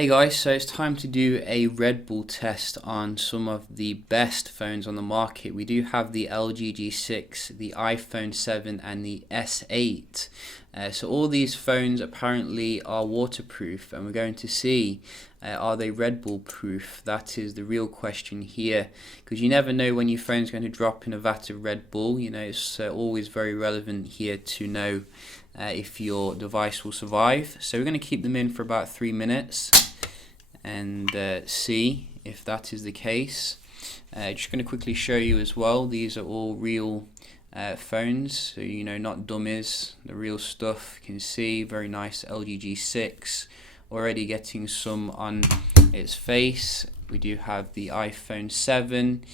Hey guys, so it's time to do a Red Bull test on some of the best phones on the market. We do have the LG G6, the iPhone 7 and the S8. So all these phones apparently are waterproof, and we're going to see are they Red Bull proof. That is the real question here, because you never know when your phone's going to drop in a vat of Red Bull. You know, it's always very relevant here to know if your device will survive. So we're going to keep them in for about 3 minutes and see if that is the case. Just going to quickly show you as well, these are all real phones, so you know, not dummies, the real stuff. You can see very nice LG G6, already getting some on its face. We do have the iPhone 7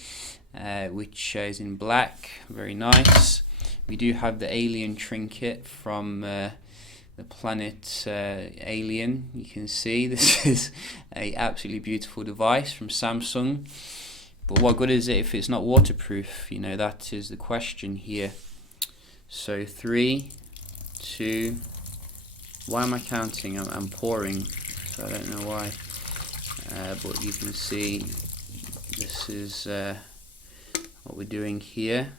which is in black, very nice. We do have the alien trinket from the planet Alien. You can see this is a absolutely beautiful device from Samsung, but what good is it if it's not waterproof? You know, that is the question here. So 3, 2, why am I counting? I'm pouring, so I don't know why, but you can see this is what we're doing here.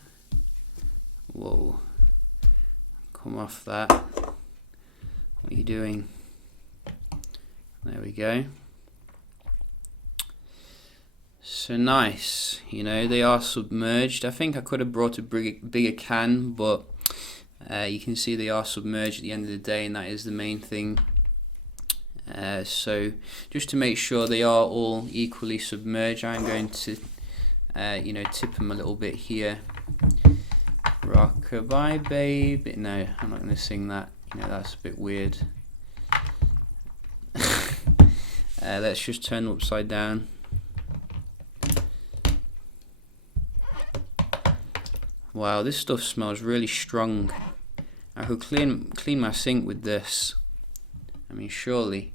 Whoa, come off that. What are you doing? There we go. So nice. You know, they are submerged. I think I could have brought a bigger can, but you can see they are submerged at the end of the day, and that is the main thing. So just to make sure they are all equally submerged, I'm going to you know, tip them a little bit here. Rockabye baby. No, I'm not going to sing that. You know, that's a bit weird. Let's just turn them upside down. Wow, this stuff smells really strong. I could clean my sink with this. I mean, surely.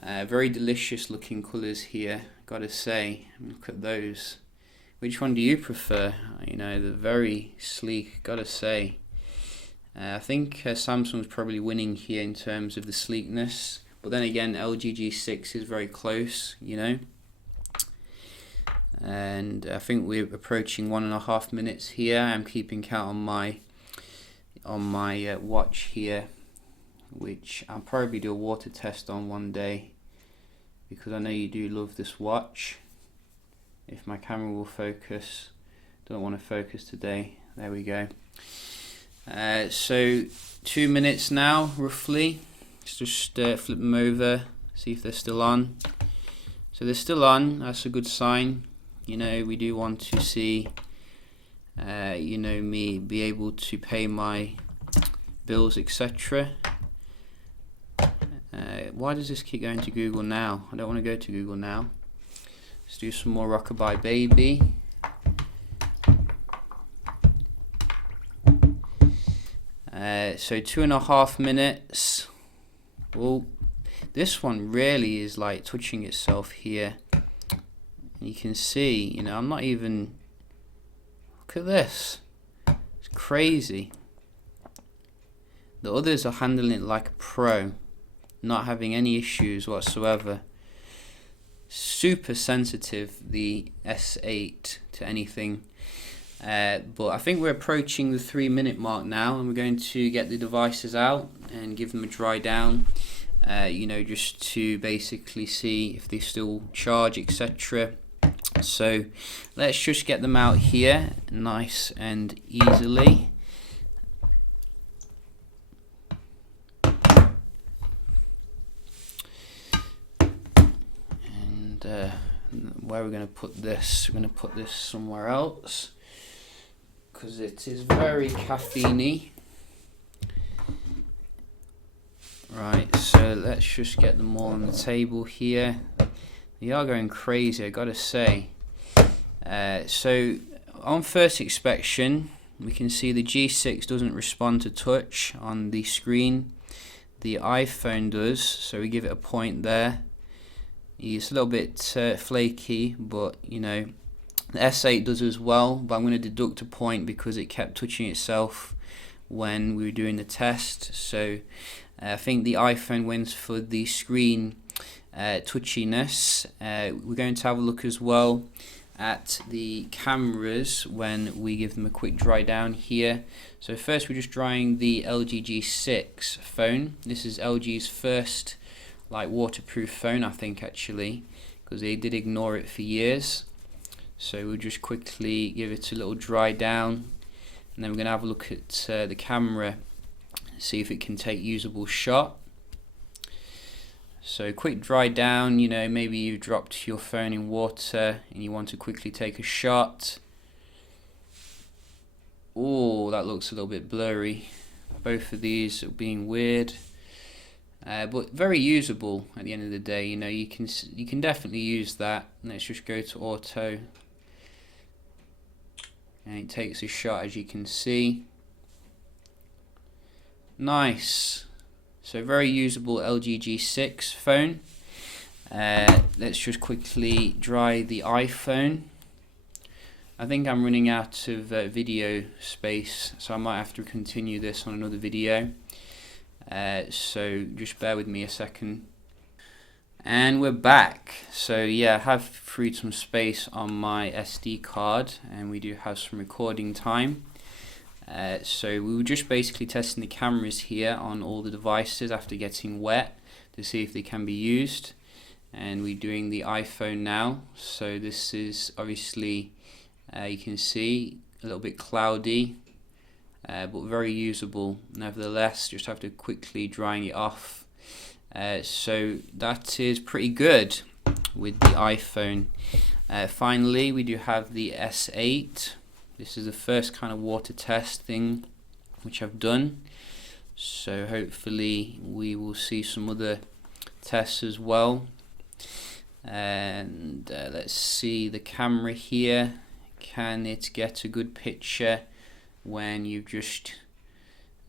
Very delicious looking colours here, gotta say. Look at those. Which one do you prefer? You know, they're very sleek, gotta say. I think Samsung's probably winning here in terms of the sleekness, but then again, LG G6 is very close, you know. And I think we're approaching 1.5 minutes here. I'm keeping count on my watch here, which I'll probably do a water test on one day, because I know you do love this watch. If my camera will focus, don't want to focus today. There we go. So 2 minutes now, roughly. Let's just flip them over, see if they're still on. So they're still on. That's a good sign. You know, we do want to see, you know, me be able to pay my bills, etc. Why does this keep going to Google now? I don't want to go to Google now. Let's do some more Rockabye Baby. So 2.5 minutes. Well, this one really is like touching itself here. And you can see, you know, I'm not even, look at this. It's crazy. The others are handling it like a pro, not having any issues whatsoever. Super sensitive, the S8, to anything. But I think we're approaching the 3 minute mark now, and we're going to get the devices out and give them a dry down, you know, just to basically see if they still charge, etc. So let's just get them out here nice and easily. And where we're going to put this, we're going to put this somewhere else, because it is very caffeine-y. Right, so let's just get them all on the table here. They are going crazy, I gotta say. So on first inspection, we can see the G6 doesn't respond to touch on the screen. The iPhone does, so we give it a point there. It's a little bit flaky, but you know, the S8 does as well, but I'm going to deduct a point because it kept touching itself when we were doing the test. So I think the iPhone wins for the screen touchiness. We're going to have a look as well at the cameras when we give them a quick dry down here. So first we're just drying the LG G6 phone. This is LG's first like waterproof phone, I think, actually, because they did ignore it for years. So we'll just quickly give it a little dry down, and then we're going to have a look at the camera, see if it can take usable shot. So quick dry down, you know, maybe you dropped your phone in water and you want to quickly take a shot. Oh, that looks a little bit blurry. Both of these are being weird, but very usable at the end of the day. You know, you can definitely use that. Let's just go to auto, and it takes a shot, as you can see. Nice. So very usable LG G6 phone. Let's just quickly dry the iPhone. I think I'm running out of video space, so I might have to continue this on another video. So just bear with me a second. And we're back. So yeah, I have freed some space on my SD card, and we do have some recording time. So we were just basically testing the cameras here on all the devices after getting wet to see if they can be used, and we're doing the iPhone now. So this is obviously, you can see, a little bit cloudy, but very usable nevertheless. Just have to quickly drying it off. So that is pretty good with the iPhone. Finally, we do have the S8. This is the first kind of water test thing which I've done, so hopefully we will see some other tests as well. And let's see the camera here. Can it get a good picture when you've just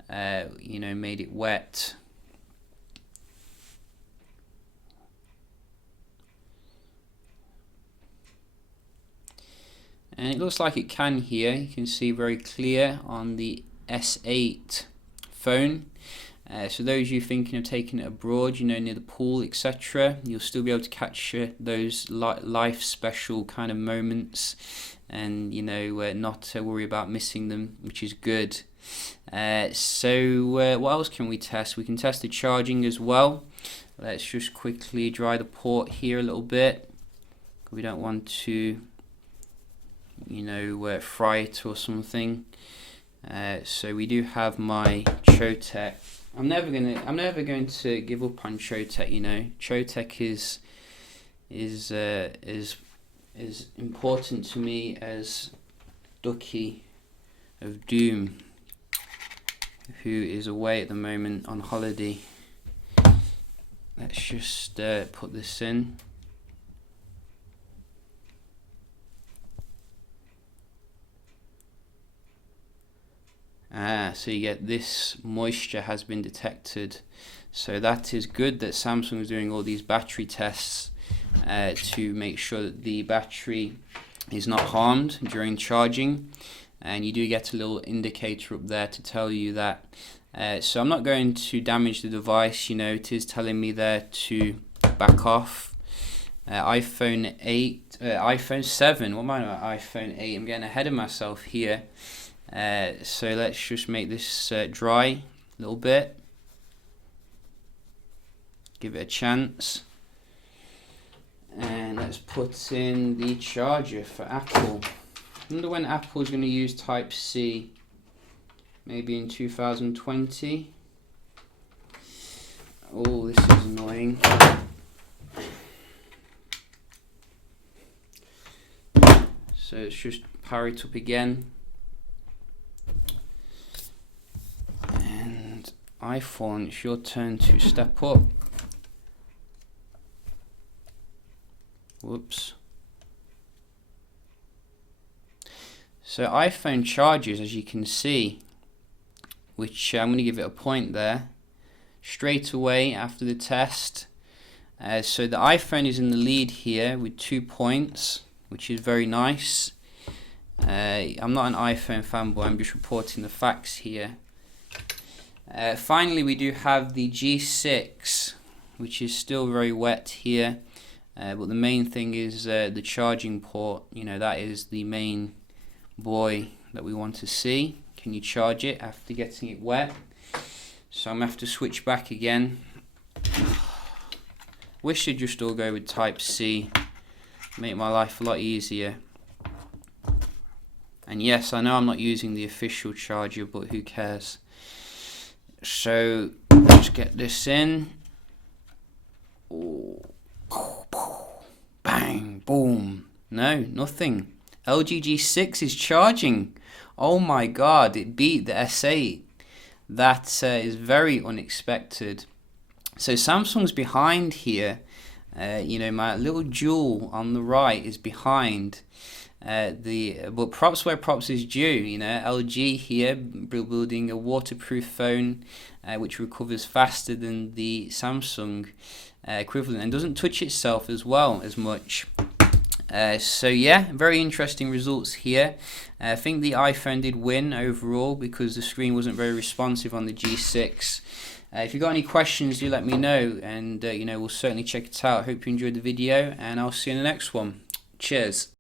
you know, made it wet? And it looks like it can here. You can see very clear on the S8 phone. So those of you thinking of taking it abroad, you know, near the pool, etc., you'll still be able to catch those life special kind of moments, and you know, not worry about missing them, which is good. So what else can we test? We can test the charging as well. Let's just quickly dry the port here a little bit. We don't want to, you know, fry it or something. So we do have my Chotec. I'm never going to give up on Chotec. You know, Chotec is important to me as Ducky of Doom, who is away at the moment on holiday. Let's just put this in. So you get this moisture has been detected. So that is good that Samsung is doing all these battery tests to make sure that the battery is not harmed during charging. And you do get a little indicator up there to tell you that. So I'm not going to damage the device. You know, it is telling me there to back off. iPhone 8, iPhone 7. What am I on? iPhone 8. I'm getting ahead of myself here. So let's just make this dry a little bit, give it a chance, and let's put in the charger for Apple. I wonder when Apple is going to use Type-C, maybe in 2020. Oh, this is annoying. So let's just power it up again. iPhone, it's your turn to step up. Whoops. So iPhone charges, as you can see, which I'm going to give it a point there, straight away after the test. So the iPhone is in the lead here with 2 points, which is very nice. I'm not an iPhone fanboy, I'm just reporting the facts here. Finally, we do have the G6. which is still very wet here. But the main thing is the charging port. That is the main boy that we want to see. Can you charge it after getting it wet? So I'm going to have to switch back again. Wish they'd just all go with Type-C. Make my life a lot easier. And yes, I know I'm not using the official charger, but who cares? So let's get this in. Ooh. Bang, boom. No, nothing. LG G6 is charging. Oh my god, it beat the S8. That is very unexpected. So Samsung's behind here. My little jewel on the right is behind. But props where props is due. LG here building a waterproof phone which recovers faster than the Samsung equivalent and doesn't touch itself as well as much. So yeah, very interesting results here. I think the iPhone did win overall because the screen wasn't very responsive on the G6. If you've got any questions, do let me know, and we'll certainly check it out. Hope you enjoyed the video, and I'll see you in the next one. Cheers.